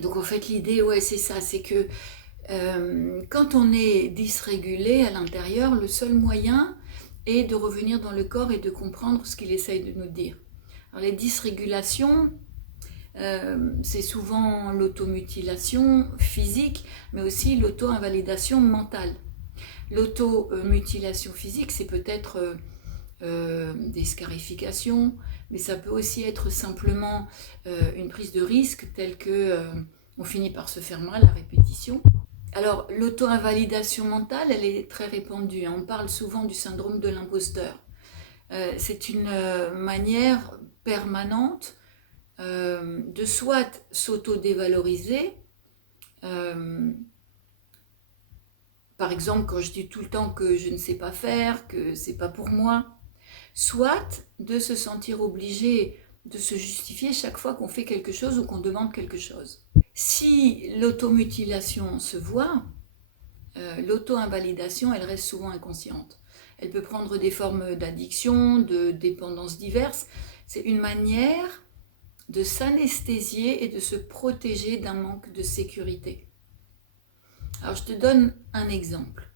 Donc en fait l'idée, ouais, c'est ça, c'est que quand on est dysrégulé à l'intérieur, le seul moyen est de revenir dans le corps et de comprendre ce qu'il essaye de nous dire. Alors les dysrégulations, c'est souvent l'automutilation physique, mais aussi l'auto-invalidation mentale. L'automutilation physique, c'est peut-être des scarifications, mais ça peut aussi être simplement une prise de risque telle que on finit par se faire mal à répétition. Alors, l'auto-invalidation mentale, elle est très répandue. On parle souvent du syndrome de l'imposteur. C'est une manière permanente de soit s'auto-dévaloriser. Par exemple, quand je dis tout le temps que je ne sais pas faire, que c'est pas pour moi, soit de se sentir obligé de se justifier chaque fois qu'on fait quelque chose ou qu'on demande quelque chose. Si l'automutilation se voit, l'auto-invalidation, elle reste souvent inconsciente. Elle peut prendre des formes d'addiction, de dépendance diverses. C'est une manière de s'anesthésier et de se protéger d'un manque de sécurité. Alors je te donne un exemple.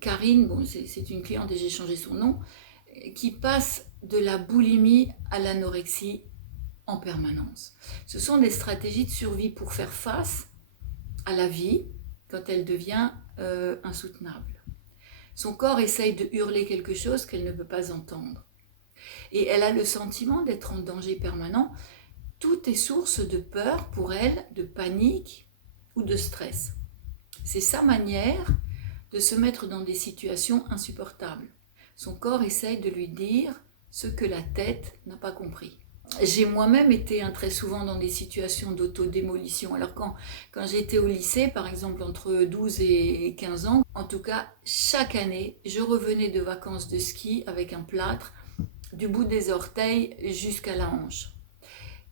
Karine, bon, c'est une cliente et j'ai changé son nom, qui passe de la boulimie à l'anorexie en permanence. Ce sont des stratégies de survie pour faire face à la vie quand elle devient insoutenable. Son corps essaye de hurler quelque chose qu'elle ne peut pas entendre. Et elle a le sentiment d'être en danger permanent. Tout est source de peur pour elle, de panique ou de stress. C'est sa manière de se mettre dans des situations insupportables. Son corps essaye de lui dire ce que la tête n'a pas compris. J'ai moi-même été très souvent dans des situations d'autodémolition. Alors quand j'étais au lycée, par exemple entre 12 et 15 ans, en tout cas, chaque année, je revenais de vacances de ski avec un plâtre du bout des orteils jusqu'à la hanche.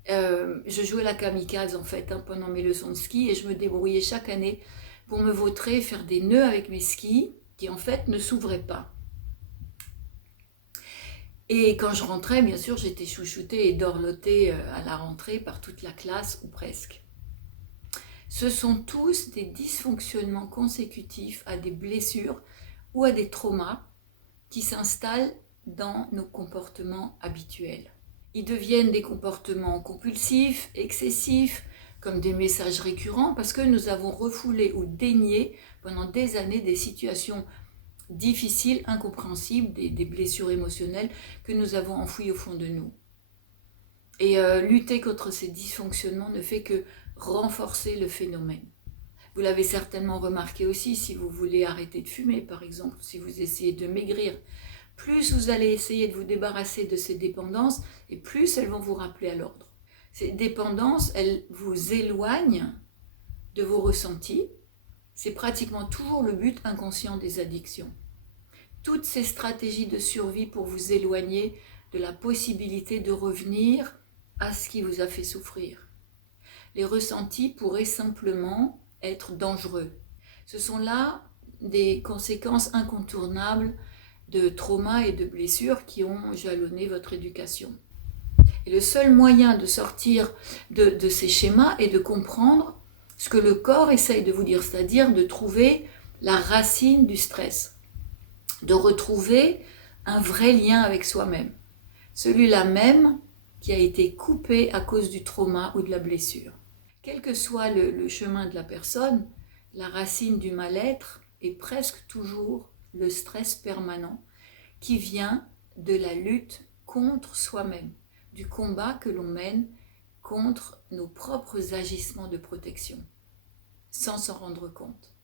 Je jouais la kamikaze en fait pendant mes leçons de ski et je me débrouillais chaque année pour me vautrer, faire des nœuds avec mes skis qui en fait ne s'ouvraient pas. Et quand je rentrais, bien sûr, j'étais chouchoutée et dorlotée à la rentrée par toute la classe, ou presque. Ce sont tous des dysfonctionnements consécutifs à des blessures ou à des traumas qui s'installent dans nos comportements habituels. Ils deviennent des comportements compulsifs, excessifs, comme des messages récurrents, parce que nous avons refoulé ou dénié pendant des années des situations difficiles, incompréhensibles, des blessures émotionnelles que nous avons enfouies au fond de nous. Et lutter contre ces dysfonctionnements ne fait que renforcer le phénomène. Vous l'avez certainement remarqué aussi si vous voulez arrêter de fumer, par exemple, si vous essayez de maigrir. Plus vous allez essayer de vous débarrasser de ces dépendances, et plus elles vont vous rappeler à l'ordre. Ces dépendances, elles vous éloignent de vos ressentis. C'est pratiquement toujours le but inconscient des addictions. Toutes ces stratégies de survie pour vous éloigner de la possibilité de revenir à ce qui vous a fait souffrir. Les ressentis pourraient simplement être dangereux. Ce sont là des conséquences incontournables de traumas et de blessures qui ont jalonné votre éducation. Et le seul moyen de sortir de ces schémas est de comprendre ce que le corps essaye de vous dire, c'est-à-dire de trouver la racine du stress, de retrouver un vrai lien avec soi-même, celui-là même qui a été coupé à cause du trauma ou de la blessure. Quel que soit le chemin de la personne, la racine du mal-être est presque toujours le stress permanent qui vient de la lutte contre soi-même, du combat que l'on mène contre nos propres agissements de protection, sans s'en rendre compte.